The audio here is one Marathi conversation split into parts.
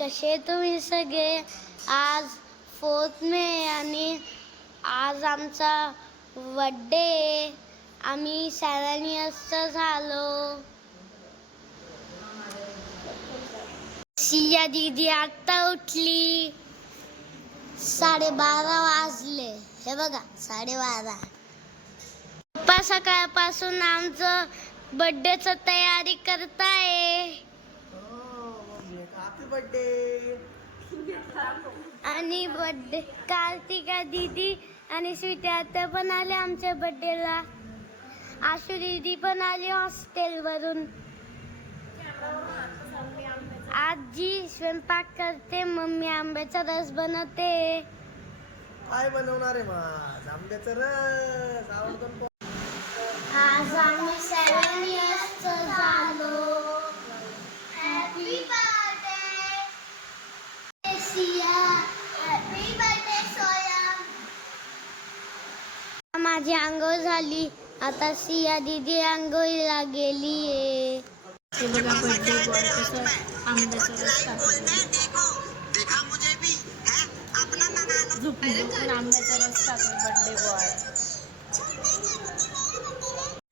कसे तुम्ही सगळे? आज 4 मे आणि आज आमचा बर्थडे. आम्ही 7 इयर्सचा झालो. सिया दीदी आता उठली. 12:30 वाजले. हे बघा 12:30. पप्पा सकाळपासून आमचं बर्थडेचं तयारी करताय. Happy birthday. आणि बर्थडे कार्तिका दीदी आणि स्वीटी आत्या पण आले आमच्या बर्थडेला. आशू दीदी पण आली हॉस्टेलवरून. आजी स्वयंपाक करते. मम्मी आंब्याचा रस बनवते. काय बनवणार आहे मग? आंब्याचा रस आवडतो. आज आम्ही 7 इयर्सचा झालो. Happy birthday Siya. Happy birthday सोया. माझी आंघोळ झाली. आता सिया दीदी आंघोळीला गेलीये. हे बघा बर्थडे बॉय कसं आंब्याचा रस झोपून आंब्याचा रस खातो. Birthday boy.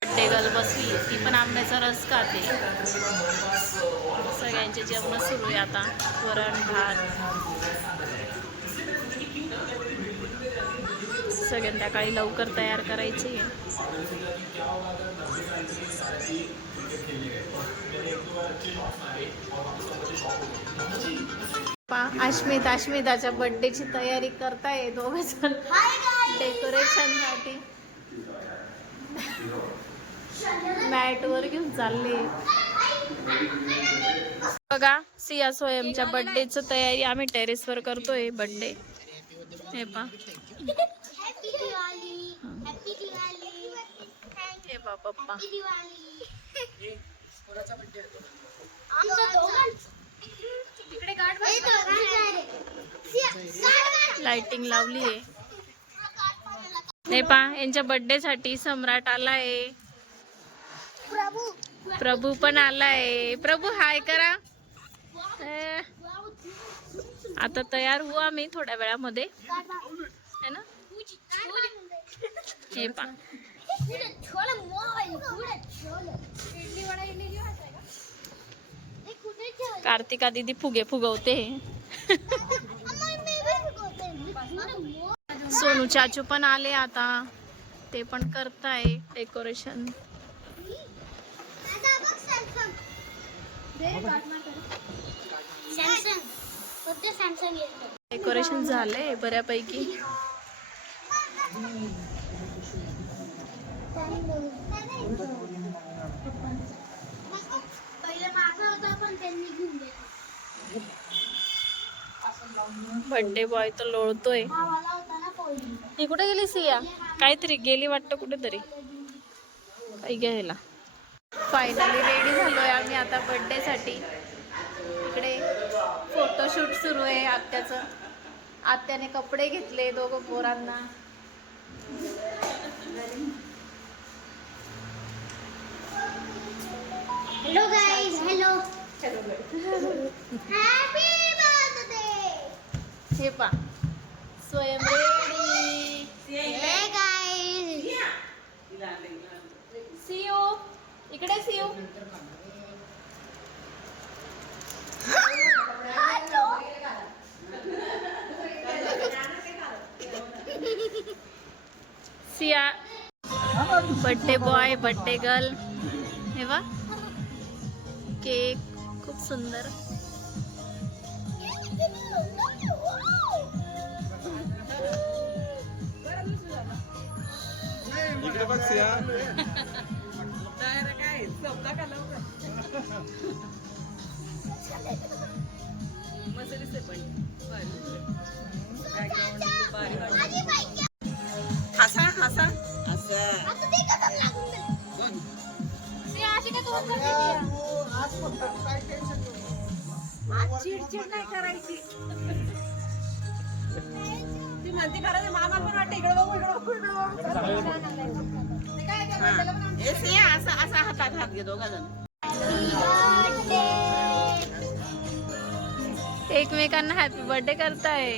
बर्थडे गर्ल बसली, ती पण आंब्याचा रस खाते. सगळ्यांचे जेवण सुरू आहे आता. वरण भात. संध्याकाळी लवकर तयार करायची आहे. अश्मिताच्या बर्थडेची तयारी करताय दोघं जण डेकोरेशन साठी. मॅट वर घेऊन चालले. बघा सिया सोयमच्या बर्थडेचं तयारी आम्ही टेरेस वर करतोय. बर्थडे हे पा. हे पा पप्पा. लाइटिंग लावली आहे. हे पा यांच्या बर्थडे साठी सम्राट आलाय. प्रभू पण आलाय. प्रभू हाय करा. आता तयार होऊ आम्ही थोड्या वेळामध्ये है ना. हे पा कार्तिका दीदी फुगे फुगवते. सोनू चाचू पण आले आता. ते पण करताय डेकोरेशन. डेकोरेशन झालंय बऱ्यापैकी. बर्थडे बॉय तर लोळतोय. ही कुठे गेली सिया? काहीतरी गेली वाटतं कुठेतरी काही घ्यायला. फायनली रेडी झालोय आम्ही आता बर्थडे साठी. इकडे फोटोशूट सुरू आहे आत्याचं. आत्याने कपडे घेतले दोघं पोरांना. Hello guys. Hello. Happy birthday. हे पा Swayam ready. Hey guys. See you. इकडे see you. Siya birthday boy birthday girl. हे वा केक खूप सुंदर. इकडे बघ सिया. हसा हसा हसा. चिडचिड नाही करायची. ती म्हणते खरं मामा पण वाटतं इकडे बघू इकडे बघू. असा हातात हात घे दोघा जण. एकमेकांना हॅपी बर्थडे करताय.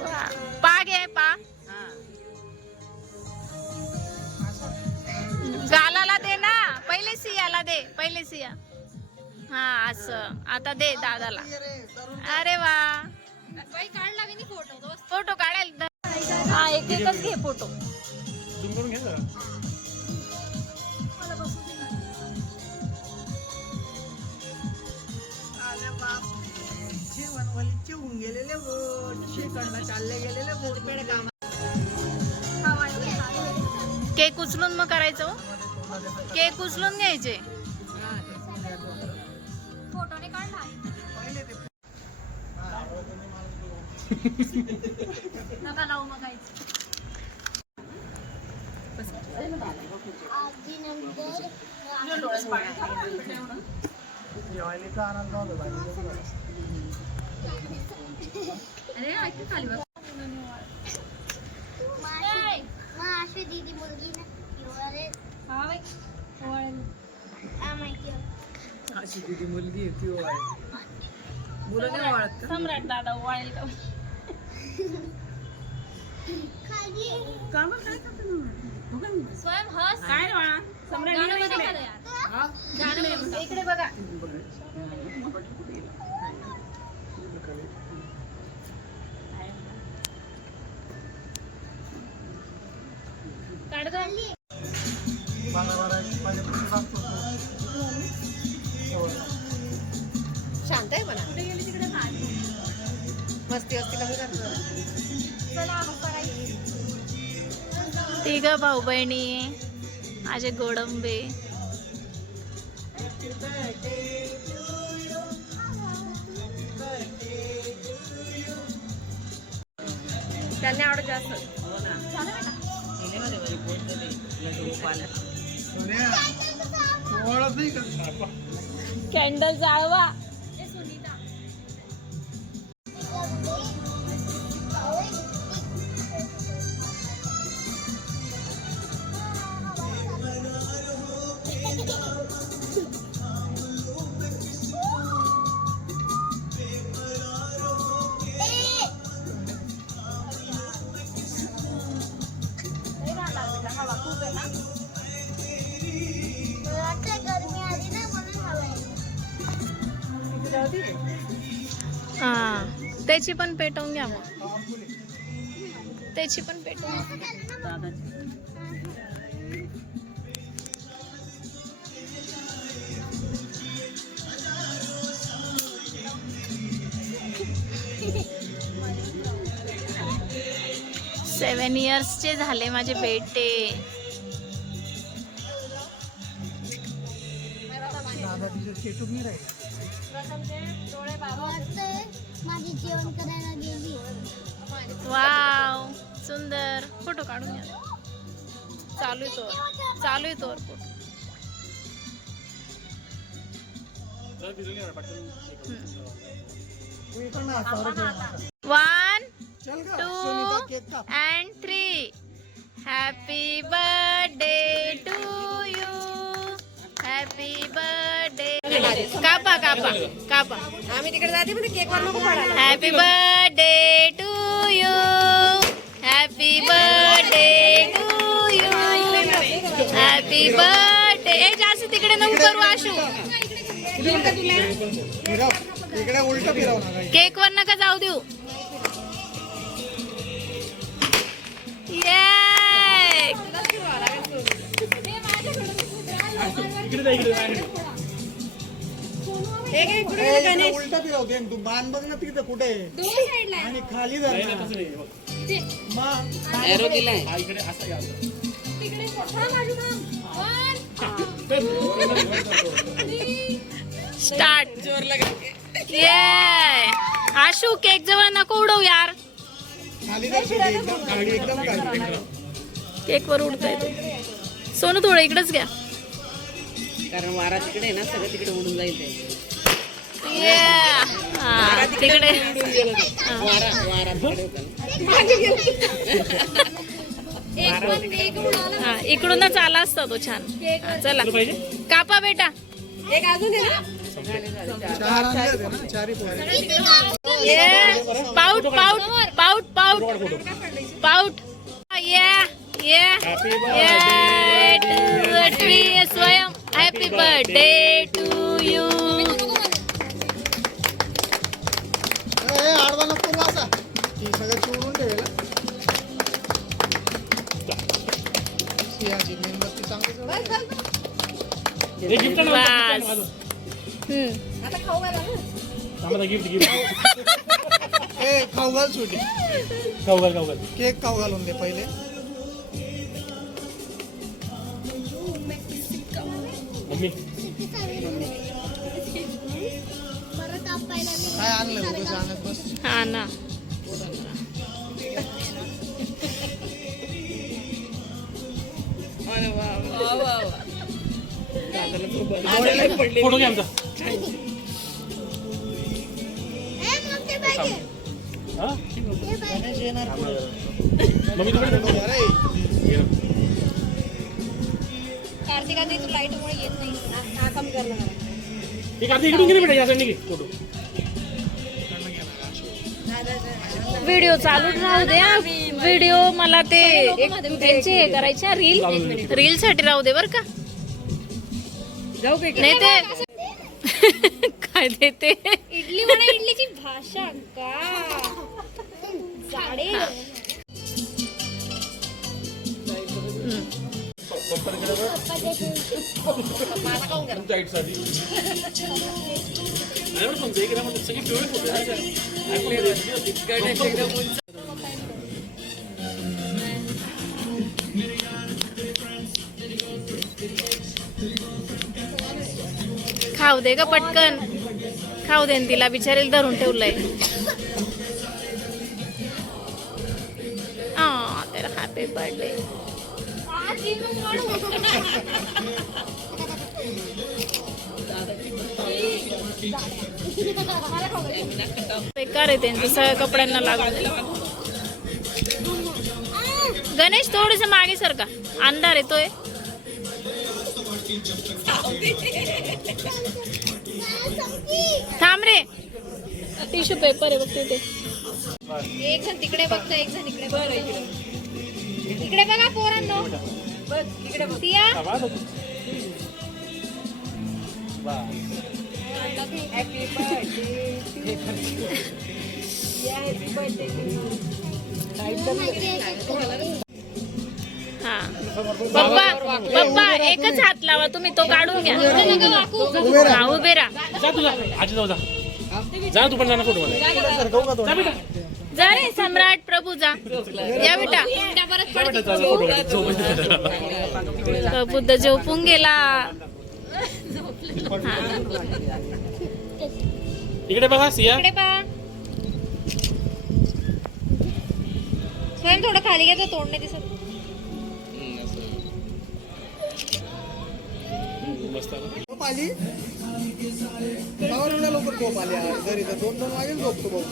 वा. पा घे पा. गालाला दे ना. पहिले सियाला दे. पहिले सिया. हा असं. आता दे दादाला. अरे वा. फोटो काढायला. हा एक एकच घे फोटो. केक उचलून मग करायचं. केक उचलून घ्यायचे. फोटोने काढला. नका लावू मग दीदी मुलगी दीदी मुलगी आहे ती मुलं नाही वाळत का? सम्राट दादा वाईल का. कामं काय करते ना? स्वयं हस. काय वाळा? इकडे बघा. शांत आहे म्हणा. मस्ती असती कमी करतो. तिघ भाऊ बहिणी माझे गोडंबे. त्यांनी आवडत जास्त. कॅन्डल जाळवा. हा त्याची पण पेटवून घ्या मग. त्याची पण पेटवून. 7 इयर्सचे झाले माझे बेटे. माझी जेवण करायला गेली. वाव सुंदर. फोटो काढून घ्या. चालू आहे तोवर photo. 1 2 and 3. Happy birthday to you. Happy birthday. कापा कापा कापा. आम्ही तिकडे जाते पण केक वर नको पडायला. Happy birthday to you. Happy birthday to you. Happy birthday. ए जास्त तिकडे नको करू आशू. केक वर नका जाऊ देऊ. उलटा फिरवते तू. बाण बघ ना तिथं कुठे आणि खाली स्टार्ट. ये आशू केक जवळ नको उडव यार. केक वर उडतोय तो. सोनू थोडं इकडेच घ्या. कारण वारा तिकडे ना सगळं तिकडे उडून जाईल ते. तिकडे इकडूनच आला असता तो छान. चला कापा बेटा. एक अजून आहे ना. चार आणले होते ना, चारही पोळे. पाऊट पाऊट पाऊट पाऊट पाऊट स्वयं हॅपी बर्थडे टू यू. आडवा नको असा ती सगळं चोरून ठेवेल. सिंहाची मेणबत्ती चांगली जळली. ए खाऊ घाल सुटी. केक खाऊ घालून दे पहिले. काय आणलं उगाच आणत बस. हा ना. फोटो घ्या आमचा. हा? गणेश येणार पुढे. मम्मी तुकडे फोटो घ्या रे. एक अर्धी इकडून गेली बेटा या साईडने घे फोटो. व्हिडिओ चालू राहू दे. व्हिडिओ मला ते त्यांचे हे करायचे रील साठी राहू दे बर का. नाही ते काय देते इडली म्हणा. इडलीची भाषा का जाडे. खाऊ दे ग पटकन. खाऊ दे न तिला बिचारेल धरून ठेवलंय. तेरा हॅपी बर्थडे. बेकार आहे त्यांचं सगळ्या कपड्यांना लागून. गणेश थोडस मागे सर का अंधार येतोय. थांब रे. टिश्यू पेपर आहे बघ तिथे. एक जण तिकडे बघतो, एक जण इकडे बघ. इकडे बघा पोरांनो. सिया हा पप्पा पप्पा एकच हात लावा तुम्ही. तो काढून घ्या. हा उभे राहा. जा तुझा आजी जाऊ जा. जा तू पण जा ना फोटो मध्ये. जा बेटा. जा रे सम्राट प्रभू जा. या बेटा. बुद्ध झोपून गेला. इकडे बघा सिया. इकडे पहा. स्वयं थोडं खाली घ्या. तो तोंड नाही दिसत. मस्त आहे. झोप आली. एवढ्या लवकर झोप आली आज. घरी तर 2-2 वाजेल झोपतो भाऊ.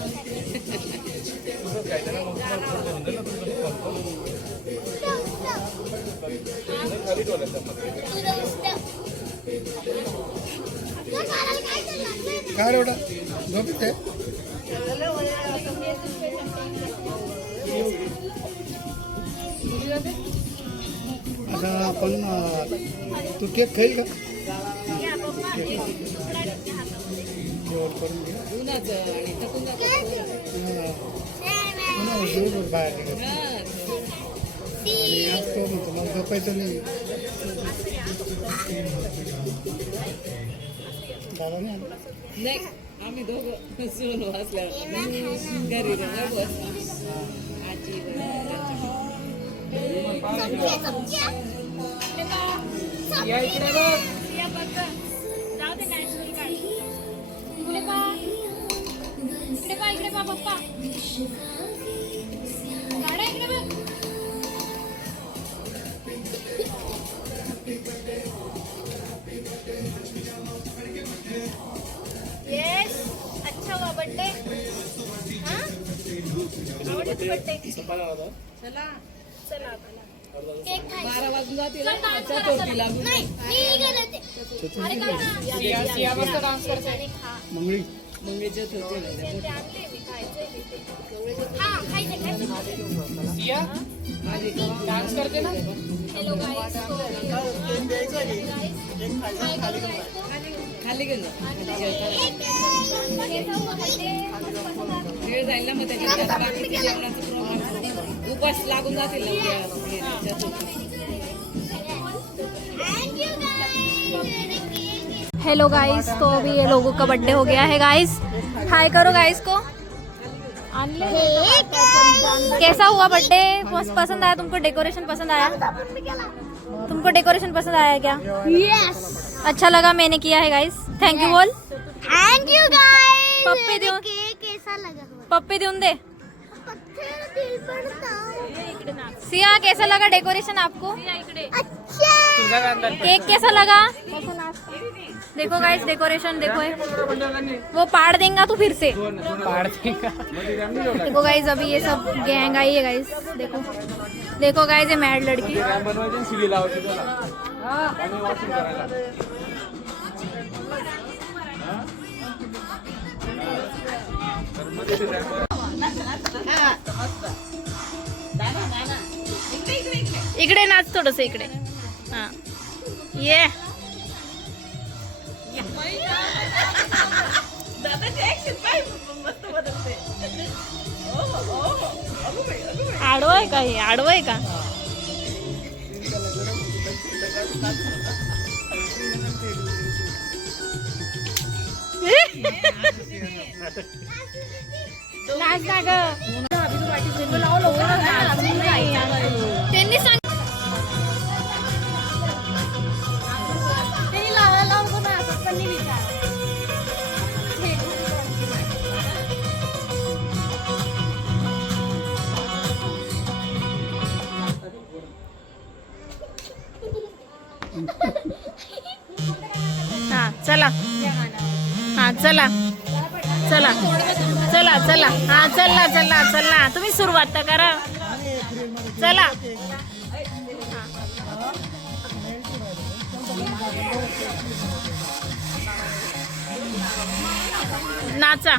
काय रे बेटा झोप येते. आता आपण तू केक खाईल का. जेवण करून घे. बाहेर निघत आणि आज तो म्हणतो मग झोपायचं नाही. दादा नाही आला. आम्ही दोघं सोनू असल्यावर घरी या इकडे बघ. जाऊ दे नॅचरल काढ. इकडे पहा. इकडे पहा. इकडे पहा पप्पा. काढा इकडे बघ. येस. अच्छा हुआ बर्थडे. हाँ आवडला बर्थडे. चला चला. केक खायचा. 12 वाजून जातील चतुर्थी लागून. नाही, मी करते. अरे काका. सिया मस्त डान्स करते. आणि खा. मंगळी मंगळी चतुर्थी ते आणले मी खायचंय. हा, खायचं. सिया माझी डान्स करते ना. हॅलो गाईस. केक द्यायचा आहे केक खायचा खाली करून खाली गेलो वेळ जाईल ना मग त्याच्यात बाकीचे जेवणाचं प्रमाण उपास लागून जातील ना उद्या चतुर्थी. हेलो गाइस, तो अभी ये लोगों का बर्थडे हो गया है गाइस. हाय करो गाइस को. कैसा हुआ बर्थडे? पसंद आया तुमको? डेकोरेशन पसंद आया? तुमको डेकोरेशन पसंद आया क्या? Yes. अच्छा लगा मैंने किया है गाइस. थैंक यू बोल. Thank you guys. पप्पी देऊन केक कैसा लगा? पप्पी देऊन दे. पत्थर दिल पड़ता. सिया कैसा लगा डेकोरेशन आपको? अच्छा. केक कैसा लगा? देखो गाइस डेकोरेशन देखो है. वो पाड़ देगा तू फिर से. देखो गाइस अभी ये सब गैंग आई है गाइस. देखो देखो गाइस ये मैड लड़की. इकडे नाच थोडस इकडे. हा ये आडवय का हे? आडवय का? नाच ना ग. त्यांनी सांग. त्यांनी लावायला लावतो ना असं पण नाही विचार. हा चला. हा चला चला चला चला. हा चला चला चला. तुम्ही सुरुवात तर करा. चला नाचा.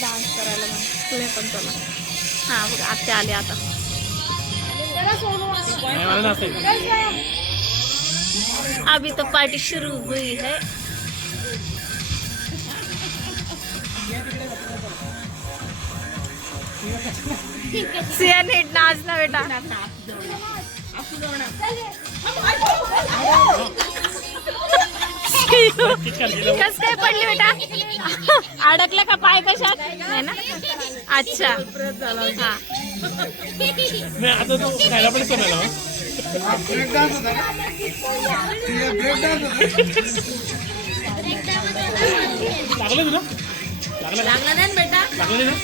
डान्स करायला मग तुम्ही पण चला. हा बघा आत्या आले आता. अभी तो पार्टी शुरू हुई है. सिया नीट नाच ना बेटा. कस काय पडली बेटा? अडकला का पाय कशात? नाही ना. अच्छा हा. नाही आता तो खायला पण करायला ब्रेक डान्स होता ना ब्रेक डान्स होता. लागलं तुला? लागला नाही ना बेटा? लागलं ना?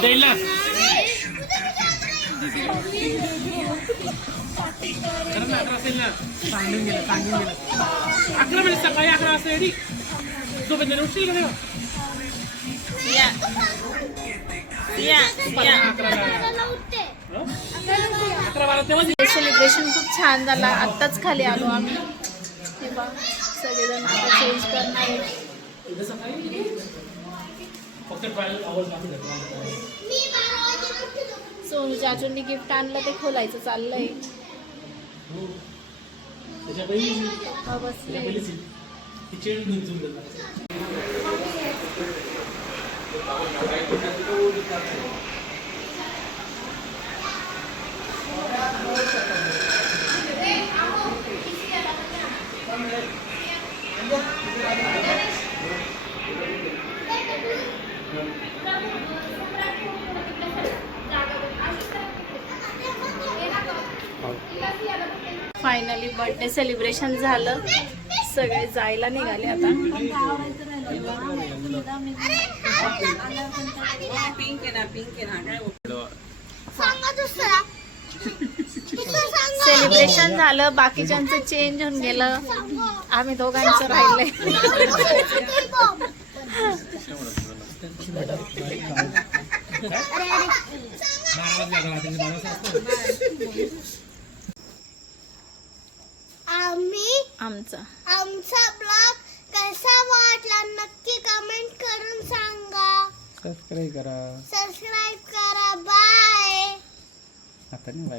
देईल ना. खरं ना 11 असेल ना. सांगून गेलं 11 म्हणजे सकाळी 11 वाजता येडी झोपेत उठशील का तेव्हा? सेलिब्रेशन खूप छान झाला. आत्ताच खाली आलो आम्ही. हे बघ सगळेजण आता चेंज करणार. सोनू चाचूंनी गिफ्ट आणलं ते खोलायचं चाललंय. बसले फायनली बर्थडे सेलिब्रेशन झालं. सगळे जायला निघाले आता. पिंक आहे ना काय सांगा दुसरा. सेलिब्रेशन झालं. बाकीच्यांचं चेंज होऊन गेलं. आम्ही दोघांचं राहिलंय. आमचा ब्लॉग कसा वाटला नक्की कमेंट करून सांगा. सबस्क्राईब करा. सबस्क्राईब करा. बाय. आता नाही बाय.